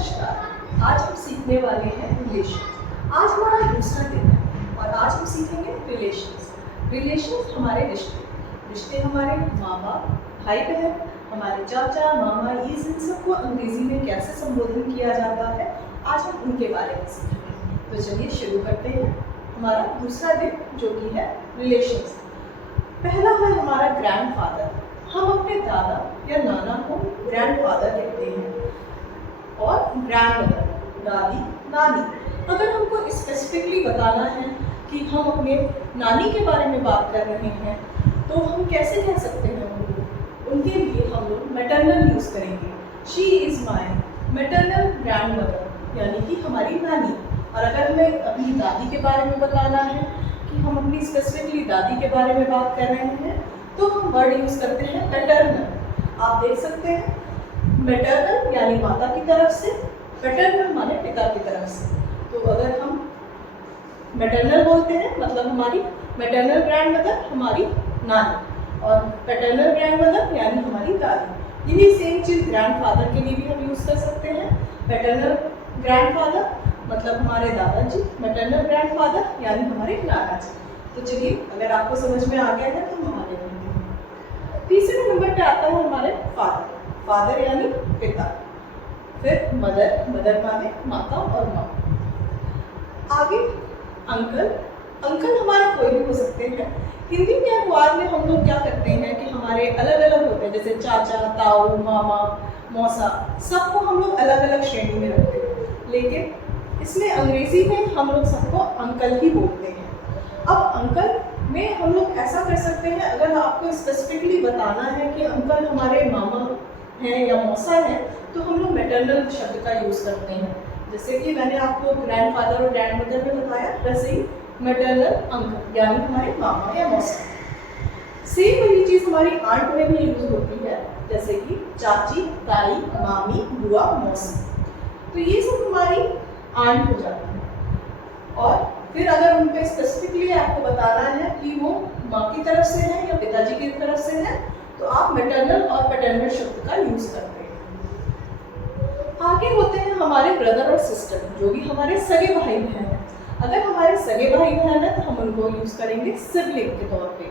नमस्कार। आज हम सीखने वाले हैं रिलेशन। आज हमारा दूसरा दिन है और आज हम सीखेंगे रिलेशंस। रिलेशंस हमारे रिश्ते हमारे माँ बाप, भाई बहन, हमारे चाचा मामा, ये इन सबको अंग्रेजी में कैसे संबोधन किया जाता है, आज हम उनके बारे में सीखेंगे। तो चलिए शुरू करते हैं हमारा दूसरा दिन जो कि है रिलेशंस। पहला है हमारा ग्रैंडफादर। हम अपने दादा या नाना को ग्रैंडफादर कहते हैं और ग्रैंडमदर दादी नानी। अगर हमको स्पेसिफिकली बताना है कि हम अपने नानी के बारे में बात कर रहे हैं तो हम कैसे कह सकते हैं उनके लिए हम लोग मैटरनल यूज़ करेंगे। She is my maternal grandmother, यानी कि हमारी नानी। और अगर हमें अपनी दादी के बारे में बताना है कि हम अपनी स्पेसिफिकली दादी के बारे में बात कर रहे हैं तो हम वर्ड यूज़ करते हैं मैटरनल। आप देख सकते हैं मैटरनल यानी माता की तरफ से, पैटर्नल माने पिता की तरफ से। तो अगर हम मैटरनल बोलते हैं मतलब हमारी मैटरनल ग्रैंडमदर हमारी नानी, और पैटर्नल ग्रैंडमदर यानी हमारी दादी। यही सेम चीज़ ग्रैंडफादर के लिए भी हम यूज़ कर सकते हैं। पैटर्नल ग्रैंडफादर मतलब हमारे दादाजी, मैटरनल ग्रैंडफादर यानी हमारे नाना जी। तो चलिए अगर आपको समझ में आ गया है तो हम आगे बढ़ते हैं। तीसरे नंबर पे आता है हमारे फादर। फादर यानी पिता। फिर मदर, मदर माने माता और माँ। आगे अंकल। अंकल हमारे कोई भी हो सकते हैं। हिंदी के अनुवाद में हम लोग क्या करते हैं कि हमारे अलग अलग होते हैं, जैसे चाचा, ताऊ, मामा, मौसा, सबको हम लोग अलग अलग श्रेणी में रखते हैं। लेकिन इसमें अंग्रेजी में हम लोग सबको अंकल ही बोलते हैं। अब अंकल में हम लोग ऐसा कर सकते हैं, अगर आपको स्पेसिफिकली बताना है कि अंकल हमारे मामा हैं या मौसा है तो हम लोग मैटरनल शब्द का यूज़ करते हैं। जैसे कि मैंने आपको ग्रैंडफादर और ग्रैंडमदर में बताया, वैसे ही मैटरनल अंकल यानी हमारे मामा या मौसा। सेम वही चीज़ हमारी आंट में भी यूज़ होती है, जैसे कि चाची, ताई, मामी, बुआ, मौसी। तो ये सब हमारी आंट हो जाती है। और फिर अगर उन पर स्पेसिफिकली आपको बताना है कि वो माँ की तरफ से है या पिताजी की तरफ से है तो आप मैटरनल और पैटर्नल शब्द का यूज़ करते हैं। आगे होते हैं हमारे ब्रदर और सिस्टर, जो भी हमारे सगे भाई बहन हैं। अगर हमारे सगे भाई बहन है तो हम उनको यूज़ करेंगे सिबलिंग के तौर पे।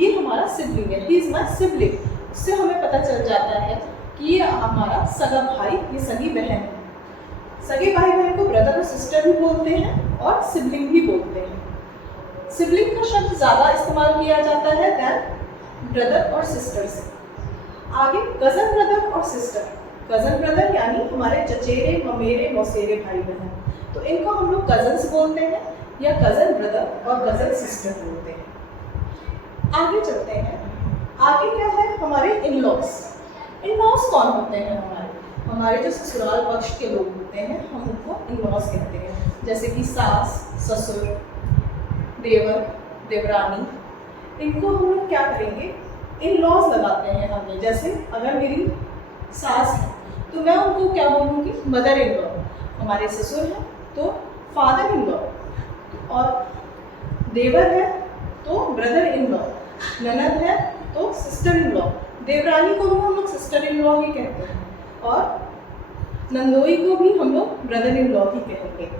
ये हमारा सिबलिंग है, ही इज़ माई सिबलिंग। उससे हमें पता चल जाता है कि ये हमारा सगा भाई, ये सगी बहन है। सगे भाई बहन को ब्रदर और सिस्टर भी बोलते हैं और सिबलिंग भी बोलते हैं। सिबलिंग का शब्द ज़्यादा इस्तेमाल किया जाता है दैन ब्रदर और सिस्टर से। आगे कज़न ब्रदर और सिस्टर। कज़न ब्रदर यानी हमारे चचेरे, ममेरे, मौसेरे भाई बहन, तो इनको हम लोग कज़न्स बोलते हैं या कज़न ब्रदर और कज़न सिस्टर बोलते हैं। आगे चलते हैं। आगे क्या है हमारे इन-लॉज। इन-लॉज कौन होते हैं हमारे जो ससुराल पक्ष के लोग होते हैं, हम उनको इन-लॉज कहते हैं। जैसे कि सास, ससुर, देवर, देवरानी, इनको हम लोग क्या करेंगे, इन-लॉज लगाते हैं हमें। जैसे अगर मेरी सास है तो मैं उनको क्या बोलूँगी, मदर इन लॉ। हमारे ससुर हैं तो फादर इन लॉ, और देवर है तो ब्रदर इन लॉ, ननद है तो सिस्टर इन लॉ। देवरानी को भी हम लोग सिस्टर इन लॉ ही कहते हैं और नंदोई को भी हम लोग ब्रदर इन लॉ ही कहेंगे।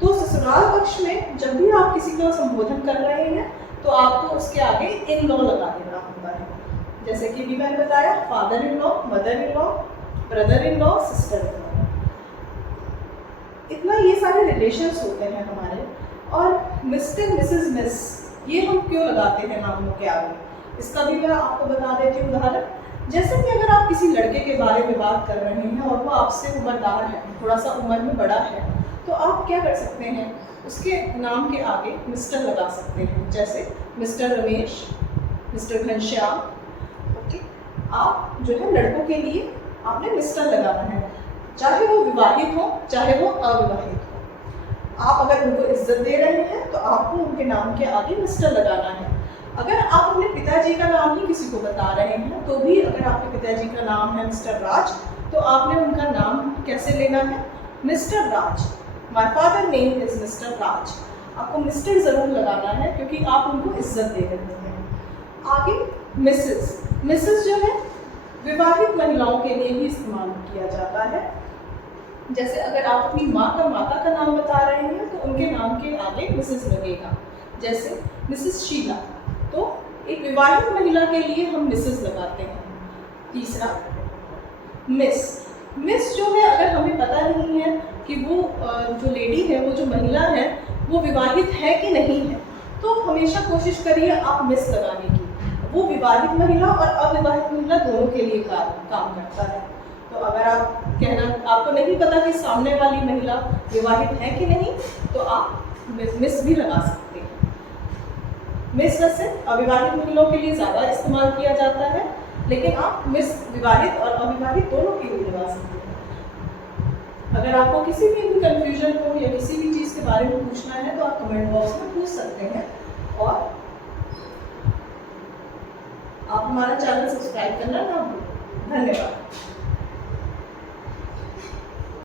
तो ससुराल पक्ष में जब भी आप किसी का संबोधन कर रहे हैं तो आपको उसके आगे इन लॉ लगा देना होता है। जैसे कि भी मैंने बताया, father in law, mother in law, brother in law, sister in law. इतना ये सारे रिलेशंस होते हैं हमारे। और मिस्टर, मिसेस, मिस, ये हम क्यों लगाते हैं नामों के आगे, इसका भी मैं आपको बता देती हूँ उदाहरण। जैसे कि अगर आप किसी लड़के के बारे में बात कर रहे हैं और वो आपसे उम्रदार है, थोड़ा सा उम्र में बड़ा है, तो आप क्या कर सकते हैं, उसके नाम के आगे मिस्टर लगा सकते हैं। जैसे mister Ramesh, mister Ghanshyam. Okay, आप जो है लड़कों के लिए आपने मिस्टर लगाना है, चाहे वो विवाहित हो चाहे वो अविवाहित हो। आप अगर उनको इज्जत दे रहे हैं तो आपको उनके नाम के आगे मिस्टर लगाना है। अगर आप अपने पिताजी का नाम ही किसी को बता रहे हैं तो भी अगर आपके पिताजी का नाम है मिस्टर राज तो आपने उनका नाम कैसे लेना है, mister Raj. My father name is mister Raj. आपको मिस्टर ज़रूर लगाना है क्योंकि आप उनको इज्जत दे रहे हैं। आगे मिसेस। मिसेस जो है विवाहित महिलाओं के लिए भी इस्तेमाल किया जाता है। जैसे अगर आप अपनी माँ का माता का नाम बता रहे हैं तो उनके नाम के आगे मिसेस लगेगा। जैसे मिसेस शीला, तो एक विवाहित महिला के लिए हम मिसेस लगाते हैं। तीसरा मिस। मिस जो है, अगर हमें पता नहीं है कि वो जो लेडी है, वो जो महिला है, वो विवाहित है कि नहीं है, तो हमेशा कोशिश करिए आप मिस लगाने की। वो विवाहित महिला और अविवाहित महिला दोनों के लिए काम करता है। तो अगर आपको नहीं पता कि सामने वाली महिला विवाहित है कि नहीं, तो आप मिस भी लगा सकते हैं। मिस वैसे अविवाहित महिलाओं के लिए ज़्यादा इस्तेमाल किया जाता है, लेकिन आप मिस विवाहित और अविवाहित दोनों के लिए लगा सकते हैं। अगर आपको किसी भी कंफ्यूजन हो या किसी भी चीज़ के बारे में पूछना है तो आप कमेंट बॉक्स में पूछ सकते हैं, और आप हमारा चैनल सब्सक्राइब करना ना भूलें। धन्यवाद।